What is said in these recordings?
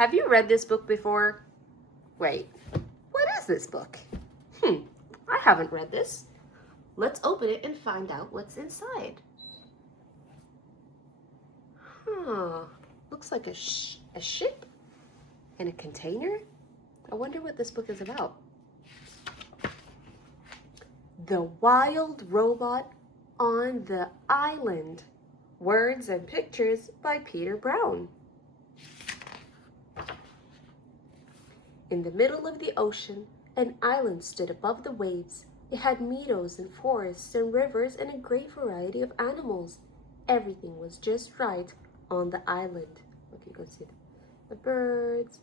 Have you read this book before? Wait, what is this book? I haven't read this. Let's open it and find out what's inside. Looks like a ship and a container. I wonder what this book is about. The Wild Robot on the Island. Words and pictures by Peter Brown. In the middle of the ocean, an island stood above the waves. It had meadows and forests and rivers and a great variety of animals. Everything was just right on the island. Look, you can see the birds,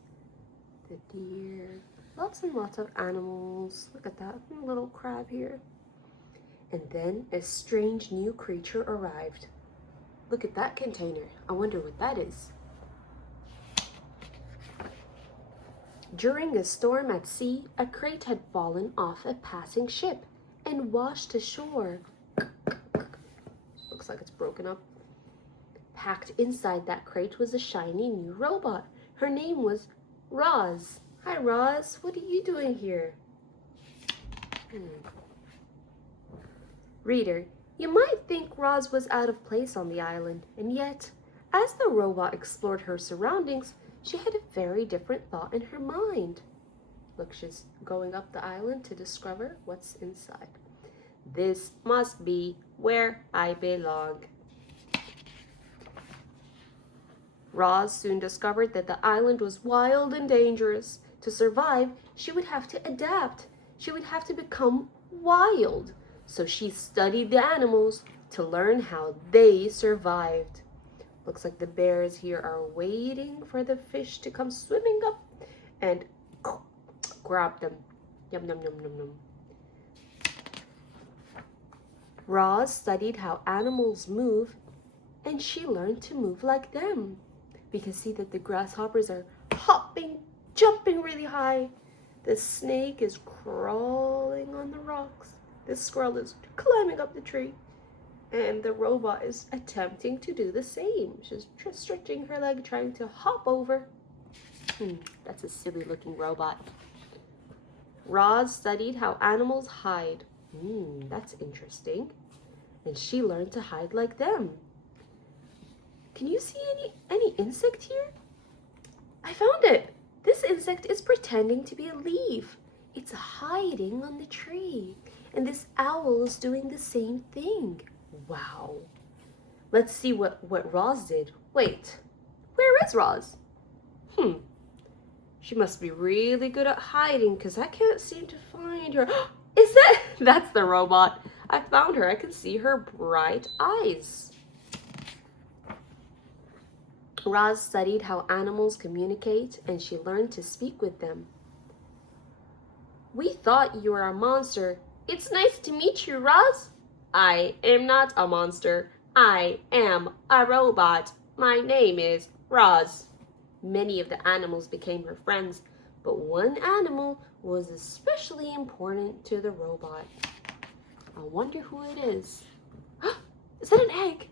the deer, lots and lots of animals. Look at that little crab here. And then a strange new creature arrived. Look at that container. I wonder what that is. During a storm at sea, a crate had fallen off a passing ship and washed ashore. Looks like it's broken up. Packed inside that crate was a shiny new robot. Her name was Roz. Hi, Roz. What are you doing here? Reader, you might think Roz was out of place on the island, and yet, as the robot explored her surroundings, she had a very different thought in her mind. Look, she's going up the island to discover what's inside. This must be where I belong. Roz soon discovered that the island was wild and dangerous. To survive, she would have to adapt. She would have to become wild. So she studied the animals to learn how they survived. Looks like the bears here are waiting for the fish to come swimming up and grab them. Yum, yum, yum, yum, yum. Roz studied how animals move, and she learned to move like them. We can see that the grasshoppers are hopping, jumping really high. The snake is crawling on the rocks. The squirrel is climbing up the tree. And the robot is attempting to do the same. She's just stretching her leg, trying to hop over. That's a silly looking robot. Roz studied how animals hide. That's interesting. And she learned to hide like them. Can you see any insect here? I found it. This insect is pretending to be a leaf. It's hiding on the tree. And this owl is doing the same thing. Wow. Let's see what Roz did. Wait, where is Roz? She must be really good at hiding because I can't seem to find her. Is that? That's the robot. I found her. I can see her bright eyes. Roz studied how animals communicate and she learned to speak with them. We thought you were a monster. It's nice to meet you, Roz. I am not a monster. I am a robot. My name is Roz. Many of the animals became her friends, but one animal was especially important to the robot. I wonder who it is. Is that an egg?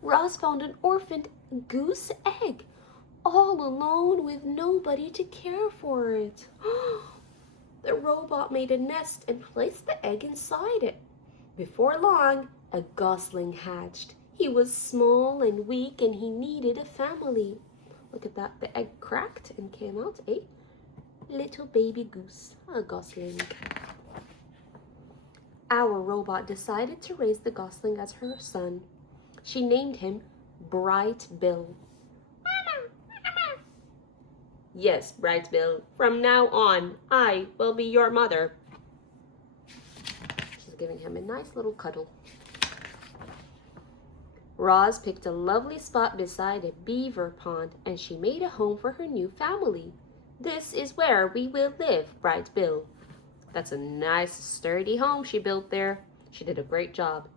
Roz found an orphaned goose egg, all alone with nobody to care for it. The robot made a nest and placed the egg inside it. Before long, a gosling hatched. He was small and weak and he needed a family. Look at that, the egg cracked and came out a little baby goose, a gosling. Our robot decided to raise the gosling as her son. She named him Bright Bill. Mama. Yes, Bright Bill, from now on, I will be your mother. She's giving him a nice little cuddle. Roz picked a lovely spot beside a beaver pond and she made a home for her new family. This is where we will live, Bright Bill. That's a nice, sturdy home she built there. She did a great job.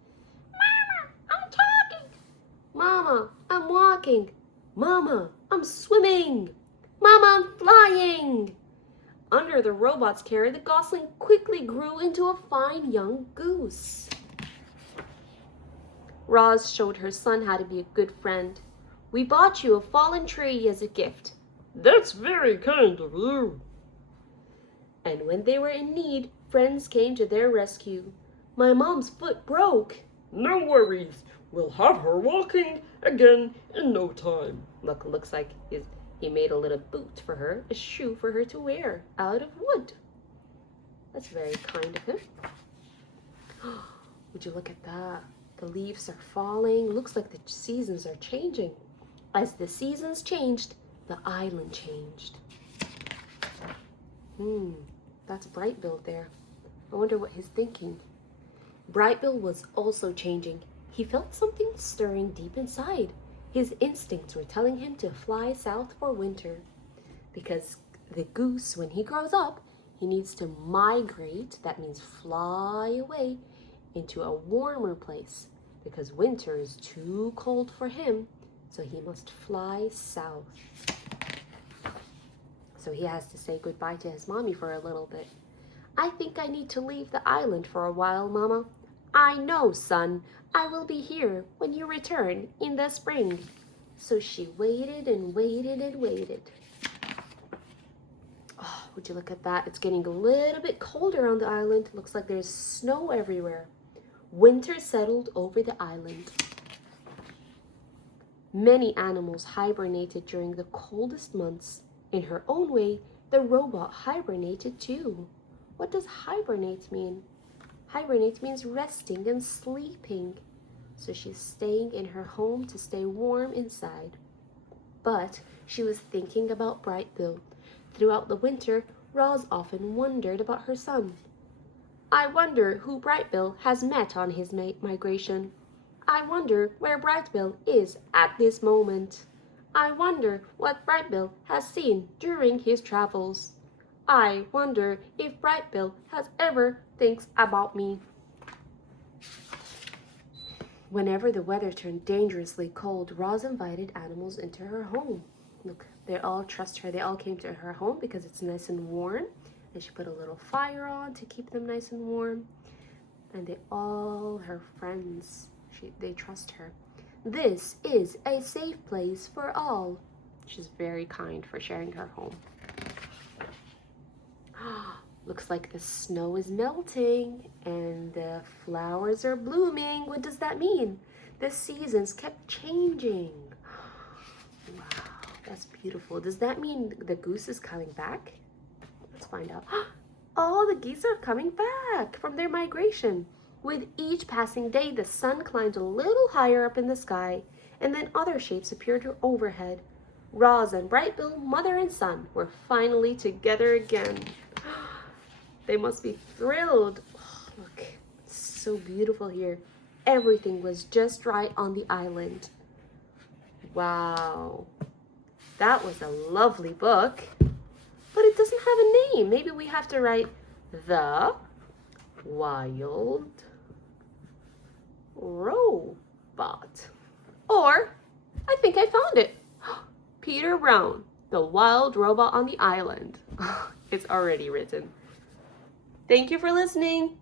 Mama, I'm talking. Mama, I'm walking. Mama, I'm swimming. Mama, I'm flying. Under the robot's care, the gosling quickly grew into a fine young goose. Roz showed her son how to be a good friend. We bought you a fallen tree as a gift. That's very kind of you. And when they were in need, friends came to their rescue. My mom's foot broke. No worries. We'll have her walking again in no time. Looks like he made a little boot for her, a shoe for her to wear out of wood. That's very kind of him. Would you look at that? The leaves are falling. Looks like the seasons are changing. As the seasons changed, the island changed. That's Brightbill there. I wonder what he's thinking. Brightbill was also changing. He felt something stirring deep inside. His instincts were telling him to fly south for winter. Because the goose, when he grows up, he needs to migrate, that means fly away, into a warmer place. Because winter is too cold for him, so he must fly south. So he has to say goodbye to his mommy for a little bit. I think I need to leave the island for a while, Mama. I know, son. I will be here when you return in the spring. So she waited and waited and waited. Oh, would you look at that? It's getting a little bit colder on the island. Looks like there's snow everywhere. Winter settled over the island. Many animals hibernated during the coldest months. In her own way, the robot hibernated too. What does hibernate mean? Hibernate means resting and sleeping. So she's staying in her home to stay warm inside. But she was thinking about Brightbill. Throughout the winter, Roz often wondered about her son. I wonder who Brightbill has met on his migration. I wonder where Brightbill is at this moment. I wonder what Brightbill has seen during his travels. I wonder if Brightbill has ever thinks about me. Whenever the weather turned dangerously cold, Roz invited animals into her home. Look, they all trust her. They all came to her home because it's nice and warm. And she put a little fire on to keep them nice and warm. And they all, her friends, they trust her. This is a safe place for all. She's very kind for sharing her home. Looks like the snow is melting and the flowers are blooming. What does that mean? The seasons kept changing. Wow, that's beautiful. Does that mean the goose is coming back? Let's find out. All the geese are coming back from their migration. With each passing day, the sun climbed a little higher up in the sky, and then other shapes appeared overhead. Roz and Brightbill, mother and son, were finally together again. They must be thrilled. Oh, look, it's so beautiful here. Everything was just right on the island. Wow, that was a lovely book, but it doesn't have a name. Maybe we have to write The Wild Robot. Or, I think I found it. Peter Brown, The Wild Robot on the Island. It's already written. Thank you for listening.